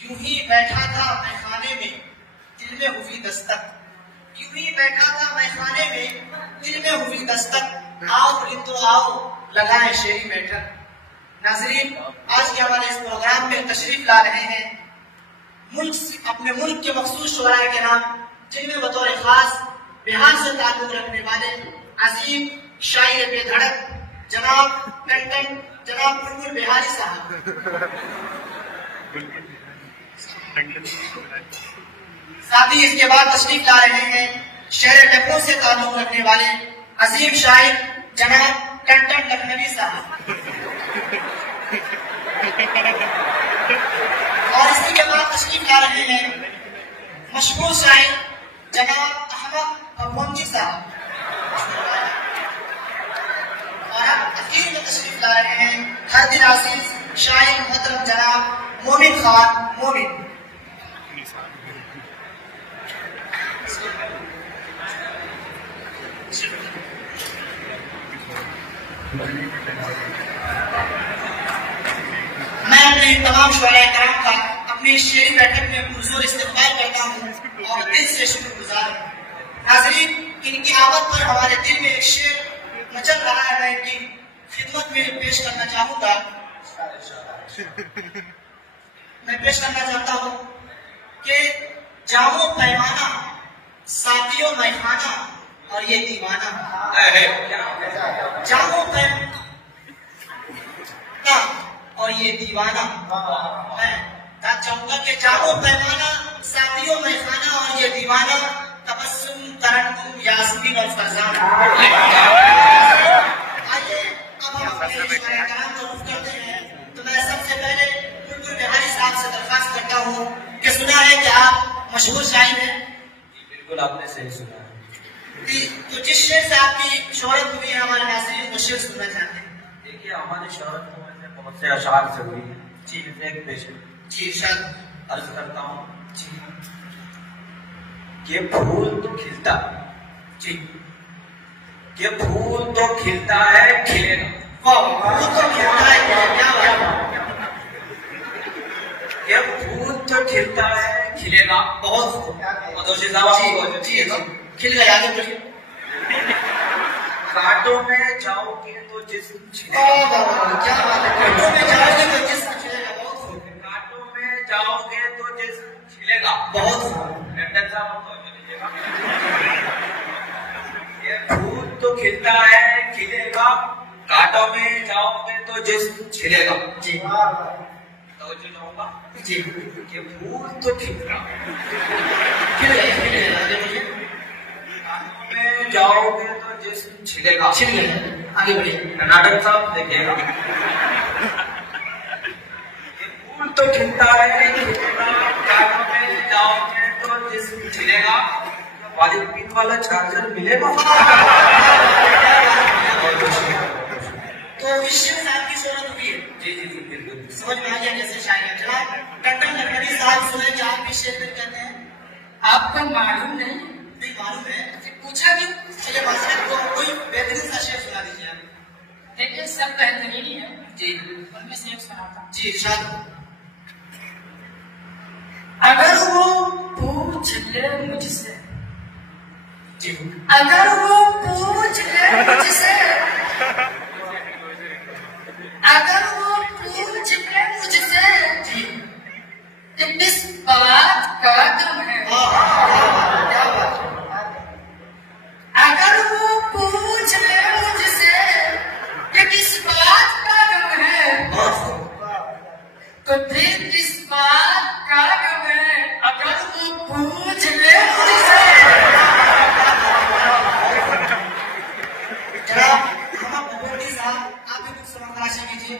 यूं ही बैठा था मैं खाने में, दिल में हुई दस्तक। यूं ही बैठा था मैं खाने में, दिल में हुई दस्तक। आओ रिंदो आओ लगाए शेरी बैठक। नाज़रीन, आज के हमारे इस प्रोग्राम में तशरीफ ला रहे हैं अपने मुल्क के मखसूस शुअरा के नाम, जिनमें बतौर खास बिहार से ताल्लुक रखने वाले अजीम शायर बेधड़क जनाब टंटन जनाब बुलबुल बिहारी साहब। साथ ही इसके बाद तशरीफ ला रहे हैं शहर लखनऊ से ताल्लुक रखने वाले अजीम शायर जनाब टंटन लखनवी साहब। और इसी के बाद तशरीफ ला रहे हैं मशहूर शायर जनाब अहमद अफोंजी साहब। और अब अखीर में तशरीफ ला रहे हैं हर दिल आजीज शायर मोहतरम जनाब मोमिन खान मोमिन। मैं अपने तमाम शुअरा कराम का अपनी शेरी बैठक में पुरजोर इस्तेमाल करता हूँ और दिल से शुक्रगुजार हूँ। नाज़रीन, इनकी आमद पर हमारे दिल में एक शेर मचल रहा है। मैं इनकी खिदमत में पेश करना चाहूंगा। मैं पेश करना चाहता हूँ कि जामो पैमाना साथियों मैखाना और ये दीवाना। जामो पैमाना और ये दीवाना। मैं चाहूंगा कि जामो पैमाना साथियों मैखाना और ये दीवाना, तबस्सुम तरन्नुम यास्मीन और फरजाना। आइए अब हम अपने शुअरा कराम को रुख करते हैं। तो मैं सबसे पहले बुलबुल बिहारी साहब से दरख्वास्त करता हूँ कि सुना है कि आप मशहूर शायर हैं। बिल्कुल, आपने सही सुना है। तो जिस शेर से आपकी शोहरत हुई है, हमारे नाज़रीन वो शेर सुनना चाहते हैं। देखिए, हमारी शोहरत को वैसे बहुत से अशार से हुई है। जी, एक पेश जी शायद अर्ज करता हूँ जी कि फूल तो खिलता जी, कि फूल तो खिलता है खिलेगा। फूल तो खिलता है, क्या बात। कि फूल तो खिलता है खिलेगा। बहुत खिल गया। आगे बढ़िए। कांटों में जाओगे तो जिस्म क्या बात है। कांटों में जाओगे तो जिस्म खिलेगा। बहुत खूब। कांटों में जाओगे तो जिस्म खिलेगा। बहुत ये फूल तो खिलता है खिलेगा, कांटों में जाओगे तो जिस्म खिलेगा। जी जी, कि फूल तो खिलता खिल गया। कांटों में जाओगे तो जिस्म छिलेगा। छिल गया। आगे बढ़िए। कर्नाटक साहब देखिएगा। फूल तो खिलता है कांटों में जाओगे तो जिस्म छिलेगा। वाली पिन वाला चार्जर मिलेगा। तो इस शेर से आपकी शोहरत हुई है। जी जी जी, बिल्कुल समझ में आ गया कैसे शायर। जनाब टंटन लखनवी साहब सुने कि आप भी शेर में कहते हैं। आपको मालूम नहीं? नहीं मालूम है। पूछा क्यों? चलिए बादशाह को कोई बेहतरीन सा शेर सुना दीजिए आप। देखिए, सब बेहतरीन ही है जी। उनमें से एक सुनाता हूं। जी इरशाद। अगर वो पूछ ले मुझसे, जी अगर वो पूछ ले मुझसे, अगर वो पूछ ले मुझसे जी कि किस बात का गम है, क्या बात। अगर वो पूछ ले मुझसे कि किस बात का गम है, तो फिर किस बात का गम है। अगर वो पूछ ले मुझसे। जनाब मोहम्मद अफोंजी साहब, आप भी कुछ समाप्त कीजिए।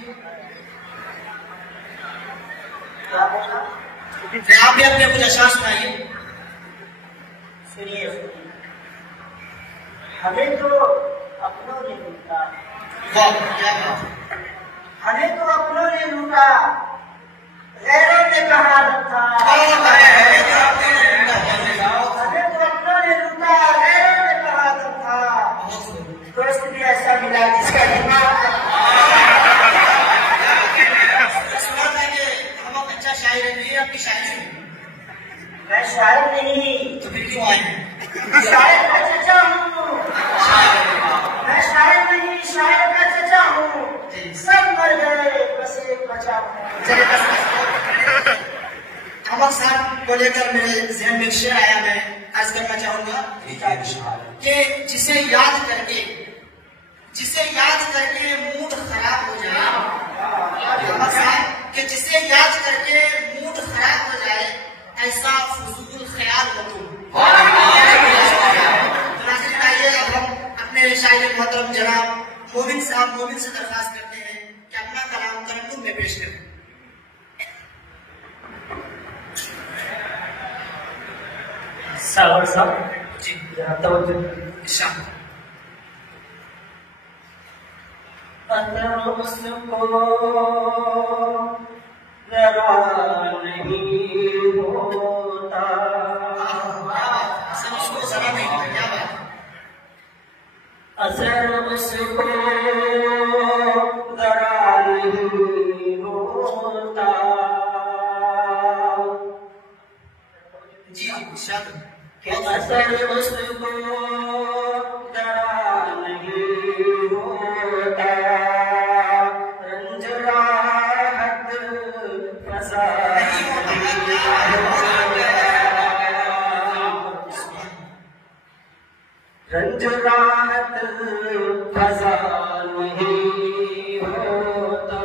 आप भी अपने कुछ अशार सुनाइए। सुनिए, हमें तो अपनों ने लूटा, वाह क्या बात। हमें तो अपनों ने लूटा, गैरों ने कहा था। हमें हमें तो अपनों ने लूटा, गैरों ने कहा था। दोस्त भी ऐसा मिला जिसका दिमाग सुना था कि हम अच्छा शायर है। की शायरी में? मैं शायर नहीं। तो फिर क्यों आए हैं? शायर का चचा हूँ। मैं शायर नहीं, शायर का चचा हूँ। सब मर गए, बस एक बचा हूँ। अहमद साहब को लेकर मेरे जहन में शेर आया, मैं अर्ज करना चाहूंगा कि जिसे याद करके मूड खराब हो जाए, अहमद साहब कि जिसे याद करके मूड खराब हो जाए, ऐसा फजूल ख्याल हो तुम। आइए अब हम अपने शायर मोहतरम जनाब मोमिन साहब से दरखास्त करते हैं कि अपना कलाम तरन्नुम में पेश करें। सावर साहब जी तवज्जो। शाबाश। अगर उसको जरा नहीं होता, उसको सलाह नहीं होता, क्या बात। असर उसको जरा नहीं होता, जी शाबाश। कि असर उसको जरा नहीं होता, रंज राहत फसा रंज राहत फसा नहीं होता।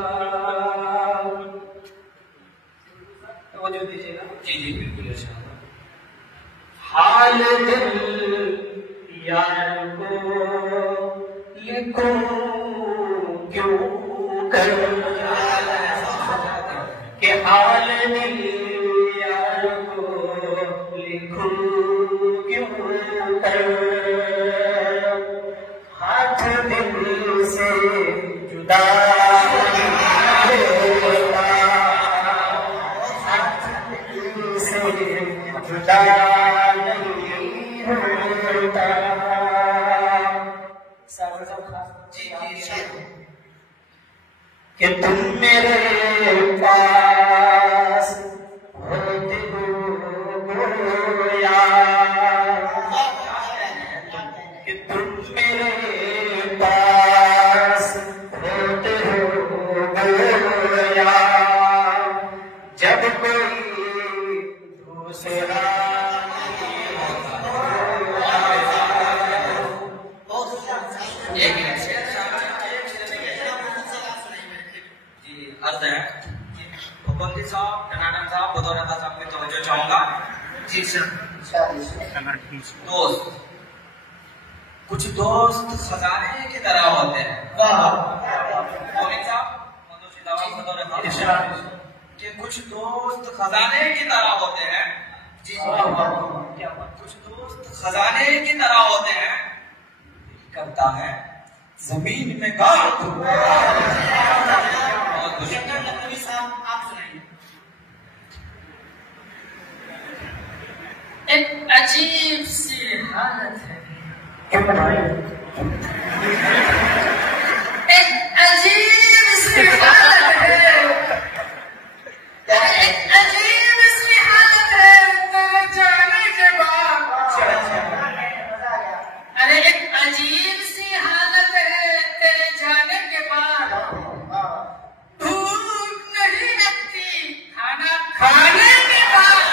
तवज्जो दीजिएगा। जी जी बिल्कुल। हाल दिल यार को लिखूं क्यों कर, के हाल दिल यार को लिखूं क्यों कर, हाथ दिल से जुदा होता, हाथ दिल से जुदा कि तुम मेरे पास होते हो गोया, कि तुम मेरे पास होते हो गोया, जब कोई दूसरा अर्ज है मुकद्दी साहब, टनाटन साहब, बदौर साहब की तवज्जो चाहूंगा। जी सर। दोस्त, कुछ दोस्त खजाने की तरह होते हैं। मोमिन साहब, कि कुछ दोस्त खजाने की तरह होते हैं। जी कुछ दोस्त खजाने की तरह होते हैं, करता है जमीन में गाड़ दो। नबी साहब आप सुनाइए। एक अजीब सी हालत है, एक अजीब सी हालत है, एक अजीब सी हालत है तेरे जाने के बाद। अरे एक अजीब सी हालत है तेरे जाने के बाद, भूख नहीं लगती खाना खाने के बाद।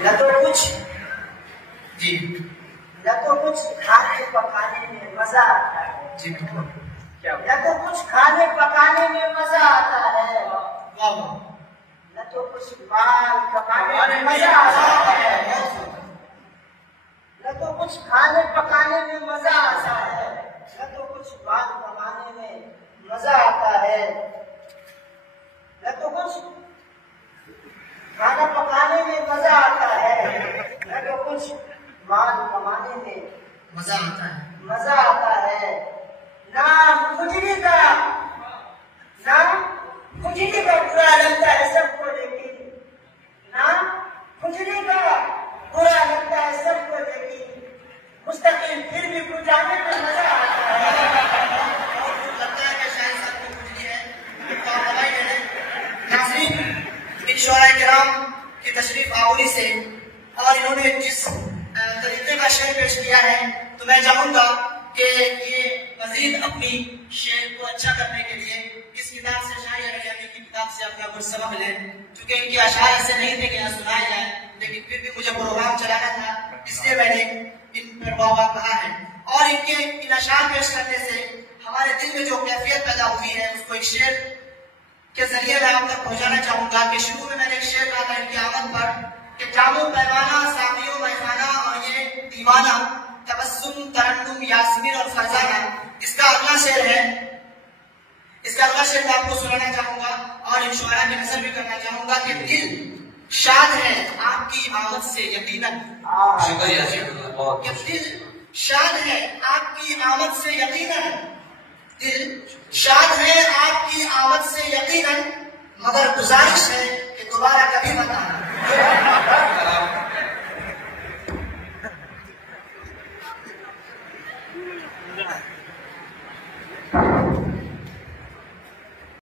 न तो कुछ जी न तो कुछ खाने पकाने में मजा आता है, जी बिल्कुल। न तो कुछ खाने पकाने में मजा आता है, वाह वाह। न तो कुछ माल कमाने में मजा आता है, न तो कुछ खाने पकाने में मजा आता है, न तो कुछ माल कमाने में मजा आता है, न तो कुछ खाना पकाने में मजा आता है, न तो कुछ माल कमाने में मजा आता है। मजा आता है। नाम खुजली का बुरा लगता है सबको, लेकिन नाम खुजली का बुरा लगता है सबको, लेकिन मुस्तकिल फिर भी गुजारने में मजा आता है। लगता है कि शायद साहब को कुछ है तो आप दवाई ले लें। नाज़रीन, इन शुअरा किराम की तशरीफ आवरी से और इन्होंने जिस तरीके का शेर पेश किया है, तो मैं चाहूंगा कि ये मजीद अपनी शेर को अच्छा करने के लिए इस किताब से, शायरी अरबिया की किताब से अपना कुछ सबक लें, क्योंकि इनके अशार ऐसे नहीं थे कि यहाँ सुनाए जाए, लेकिन फिर भी मुझे प्रोग्राम चलाना था, इसलिए मैंने इन पर वाह कहा है। और इनके इन अशार पेश करने से हमारे दिल में जो कैफियत पैदा हुई है, उसको एक शेर के जरिए मैं आप तक पहुंचाना चाहूंगा। कि शुरू में मैंने एक शेर कहा था इनकी आमद पर कि जामो पैमाना सामियों मैखाना और ये दीवाना तबस्सुम तरन्नुम यास्मीन और फरजाना। इसका अगला शेर है, इसका अगला शेर मैं आपको सुनाना चाहूंगा और इन शुअरा की नज़र भी करना चाहूंगा कि दिल शाद है आपकी आमद से यकीनन। कि दिल शाद है आपकी आमद से यकीनन, दिल शाद है आपकी आमद से यकीनन, मगर गुजारिश है